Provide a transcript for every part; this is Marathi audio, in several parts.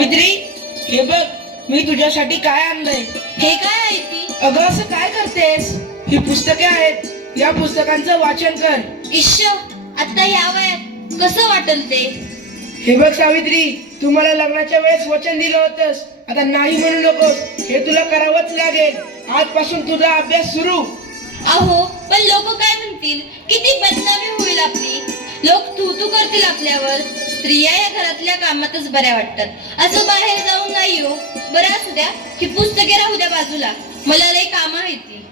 सावित्री हे बघ मी तुझ्यासाठी काय आणलंय? हे काय आहे ती? अगं असं काय करतेस? ही पुस्तके आहेत. या पुस्तकांचं वाचन कर. इश्श आता या वयात कसं वाटल ते? हे बघ सावित्री तू मला लग्नाच्या वेळेस वचन दिलं होतंस. आता नाही म्हणू नकोस. हे तुला करावंच लागेल. आजपासून तुझा अभ्यास सुरू. अहो पण लोक काय म्हणतील? किती बदनामी होईल आपली. लोक तू तू करतील आपल्यावर. स्त्रिया या घरातल्या कामातच बऱ्या वाटतात. असं बाहेर जाऊन नाही हो. बरं असू द्या. ही पुस्तके राहू द्या बाजूला. मला लय काम आहेत ती.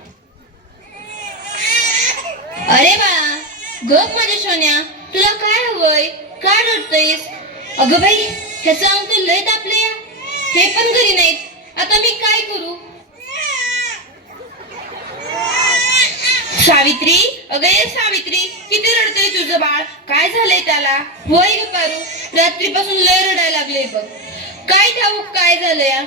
अरे बाळा गप माझ्या सोन्या. तुला काय हवंय? काय रडतयस? अगं बाई ह्याचं अंग तर लय तापलं या. हे पण घरी नाहीत. आता मी काय करू? सावित्री? अगं ये सावित्री किती रडतोय तुझं बाळ? काय झालंय त्याला? होय ग पारू रात्रीपासून लय रडायला लागले बघ. काय ठाऊक काय झालं या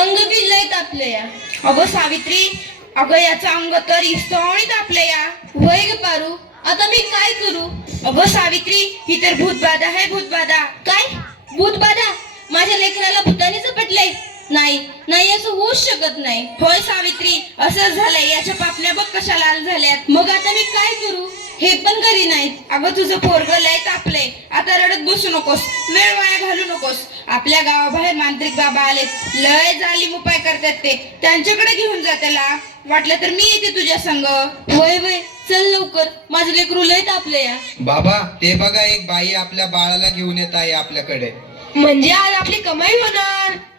अंग बी लय तापलं या अगं सावित्री अगं याचं अंग तर इस्तवणी तापलं या होय ग पारू आता मी काय करू? अगं सावित्री ही तर भूतबाधा आहे भूतबाधा. काय? भूतबाधा? माझ्या लेखनाला भूताने झपटलंय. नाही असं होऊच शकत नाही. होय सावित्री असं झालंय. याच्या पापण्या बघ कशा लाल झाल्यात. मग आता मी काय करू? हे पण घरी नाहीत. अगं तुझं पोरग लय तापलंय. आता रडत बसू नकोस. वेळ वाया घालू नकोस. आपल्या गावाबाहेर मांत्रिक बाबा आलेत. लय जालीम उपाय करतात ते. त्यांच्याकडे घेऊन जा त्याला. वाटलं तर मी येते तुझ्या संग. होय होय. चल लवकर. माझं लेकरू लय तापलंय या बाबा ते बघा एक बाई आपल्या बाळाला घेऊन येत आहे आपल्याकडे. म्हणजे आज आपली कमाई होणार.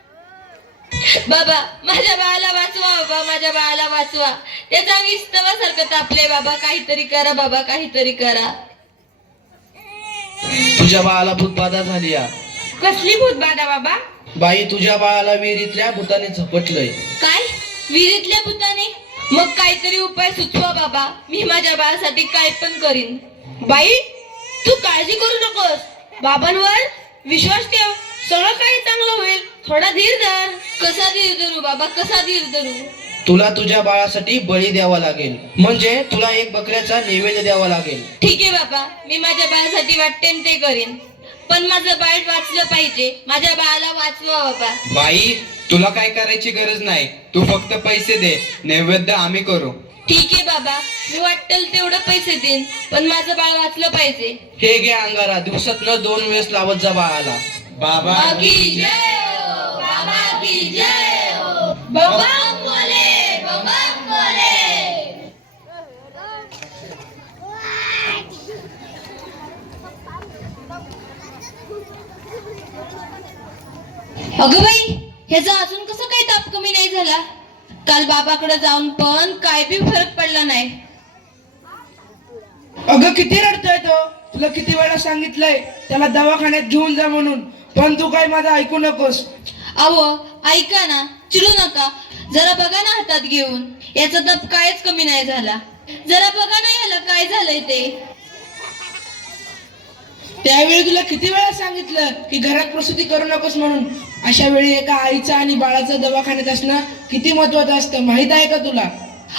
बाबा माझ्या बाळाला वाचवा बाबा माझ्या बाळाला वाचवा. त्याचा विस्तवासारखं तापले बाबा काहीतरी करा बाबा काहीतरी करा. तुझ्या बाळाला भूतबाधा झाली या. कसली भूतबाधा बाबा? बाई तुझ्या बाळाला विहिरीतल्या भूताने झपटलंय. काय? विहिरीतल्या भूताने? मग काहीतरी उपाय सुचवा बाबा. मी माझ्या बाळासाठी काय पण करीन. बाई तू काळजी करू नकोस. बाबांवर विश्वास ठेव. सगळं काही चांगलं होईल. थोडा धीर धर. कसा धीर धरू बाबा? कसा धीर धरू? तुला तुझ्या बाळासाठी बळी द्यावा लागेल. म्हणजे तुला एक बकऱ्याचा नैवेद्य द्यावा लागेल. ठीक आहे बाबा. मी माझ्या बाळासाठी वाटते ते करीन. पण माझं बाळ वाचलं पाहिजे. माझ्या बाळाला वाचवा बाबा. बाई तुला काय करायची गरज नाही. तू फक्त पैसे दे. नैवेद्य आम्ही करू. ठीक आहे बाबा. मी वाटेल तेवढं पैसे देईन. पण माझं बाळ वाचलं पाहिजे. हे घे अंगारा. दिवसात न दोन वेळेस लावत जा बाळाला. बाबा. जय! अगं बाई ह्याचा अजून कसं काही ताप कमी नाही झाला? काल बाबाकडे जाऊन पण काय बी फरक पडला नाही. अगं किती रडतोय तो? तुला किती वेळा सांगितलंय त्याला दवाखान्यात घेऊन जा म्हणून. पण तू काय माझं ऐकू नकोस. अहो ऐका ना चिडू नका. जरा बघा ना हातात घेऊन. याचा दब कायच कमी नाही झाला. जरा बघा ना याला काय झालंय ते. त्यावेळी तुला किती वेळा सांगितलं की घरात प्रसूती करू नकोस म्हणून? अशा वेळी एका आईचा आणि बाळाचा दवाखान्यात असणं किती महत्वाचं असतं? माहीत आहे का तुला?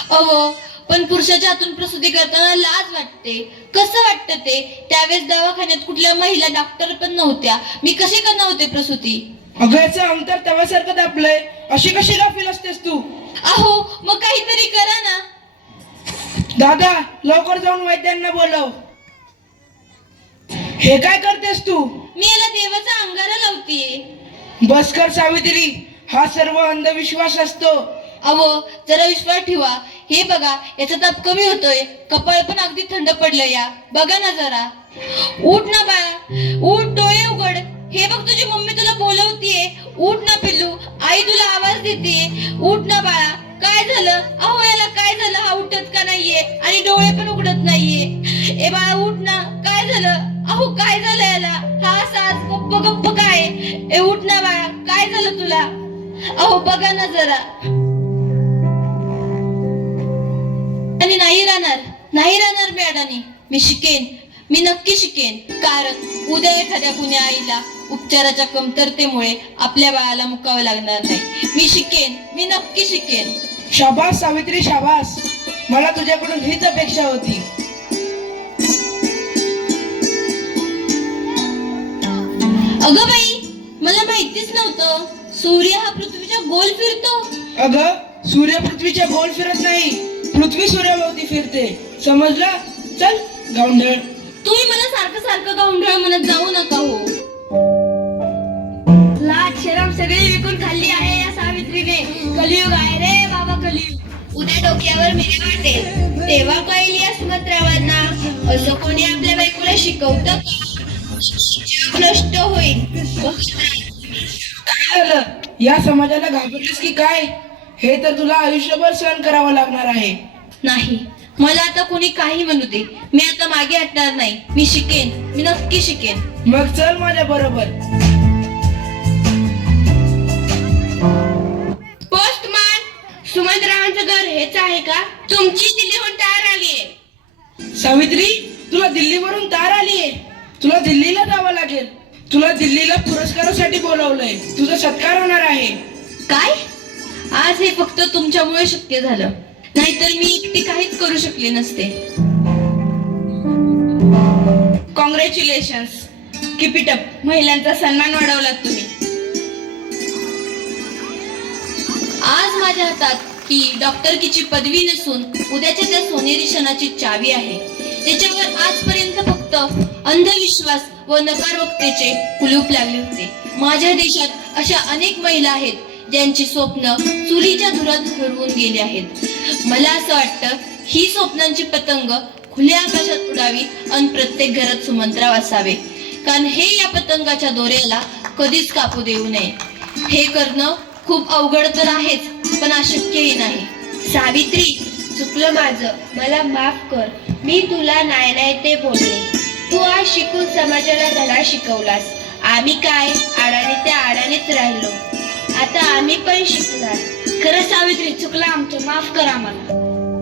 अहो पण पुरुषाच्या हातून प्रसूती करताना लाज वाटते. कसं वाटतं ते? त्यावेळेस दवाखान्यात कुठल्या महिला डॉक्टर पण नव्हत्या. मी कशी करणार होते प्रसूती? अगं याचं अंतर तव्यासारखं दापलंय अशी कशी गाफील असतेस तू? अहो मग काहीतरी करा ना. दादा लवकर जाऊन वैद्यांना बोलव. हे काय करतेस तू? मी याला देवाचा अंगारा लावतीये. बस कर सावित्री. हा सर्व अंधविश्वास असतो. अहो जरा विश्वास ठेवा. हे बघा याचा ताप कमी होतोय. कपाळ पण अगदी थंड पडलं या. बघा ना जरा. उठ ना बाळा. उठ डोळे उघड. हे बघ तुझी मम्मी तुला बोलवतीये. उठ ना पिल्लू. आई तुला आवाज देते उठ ना बाळा. काय झालं? अहो याला काय झालं? हा उठत का नाहीये? आणि डोळे पण उघडत नाहीये. ए बाळा उठ ना. काय झालं? अहो काय झालं याला? हा सास गप्प गप्प काय? ए उठ ना बाळा. काय झालं तुला? अहो बघा ना जरा. आणि नाही राहणार नाही राहणार मी अडाणी. मी शिकेन मी नक्की शिकेन. कारण उद्या एखाद्या कुण्या आईला उपचाराच्या कमतरतेमुळे आपल्या बाळाला मुकावं लागणार नाही. मी शिकेन मी नक्की शिकेन. शाबास सावित्री शाबास. मला तुझ्याकडून हीच अपेक्षा होती. अगं बाई मला माहिती माहितीच नव्हतं. सूर्य हा पृथ्वीच्या गोल फिरतो. अगं सूर्य पृथ्वीच्या गोल फिरत नाही. पृथ्वी सूर्याभोवती फिरते. समजलं? चल गावंढळ तुम्ही मला सारखं सारखं गावंढळ म्हणत जाऊ नका हो. लाज शरम सगळी विकून खाल्ली आहे या सावित्रीने. कलियुग आहे रे बाबा कलियुग. उद्या डोक्यावर मिरे वाटेल तेव्हा कळेल या सुमत्रावांना असं कोणी आपल्या बायकोला शिकवतं का? जग नष्ट होईल. काय झालं? या समाजाला घाबरलीस की काय? हे तर तुला आयुष्यभर सहन करावं लागणार आहे. नाही. मला आता कोणी काही म्हणू दे. मी आता मागे हटणार नाही. मी शिकेन. मी नक्की शिकेन. मग चल माझ्या बरोबर. पोस्टमॅन सुमंतरावांचं घर हेच आहे का? तुमची दिल्लीहून तार आलीये. सावित्री तुला दिल्लीवरून तार आलीये. तुला दिल्लीला जावं लागेल. तुला दिल्लीला पुरस्कारासाठी बोलवलंय. तुझा सत्कार होणार आहे. काय? आज हे फक्त तुमच्यामुळे शक्य झालं. नाहीतर मी एकटी काहीच करू शकले नसते. कॉंग्रॅच्युलेशन्स किप अप महिलांचा सन्मान वाढवलात तुम्ही. आज माझ्या हातात ही डॉक्टरकीची पदवी नसून उद्याच्या त्या सोनेरी क्षणाची चावी आहे. त्याच्यावर आजपर्यंत फक्त अंधविश्वास व नकारवक्तेचे कुलूप लागले होते. माझ्या देशात अशा अनेक महिला आहेत ज्यांची स्वप्न चुलीच्या धुरात हरवून गेली आहेत. मला असं वाटतं ही स्वप्नांची पतंग खुल्या आकाशात उडावी आणि प्रत्येक घरात सुमंत्राव असावे. कारण हे या पतंगाच्या दोऱ्याला कधीच कापू देऊ नये. हे करणं खूप अवघड तर आहेच पण अशक्यही नाही. सावित्री चुकलं माझं. मला माफ कर. मी तुला नाही नाही ते बोलले. तू आज शिकून समाजाला धडा शिकवलास. आम्ही काय? आडाने त्या आडानेच राहिलो. आता आम्ही पण शिकणार. खरं सावित्री चुकला आमचं. माफ करा आम्हाला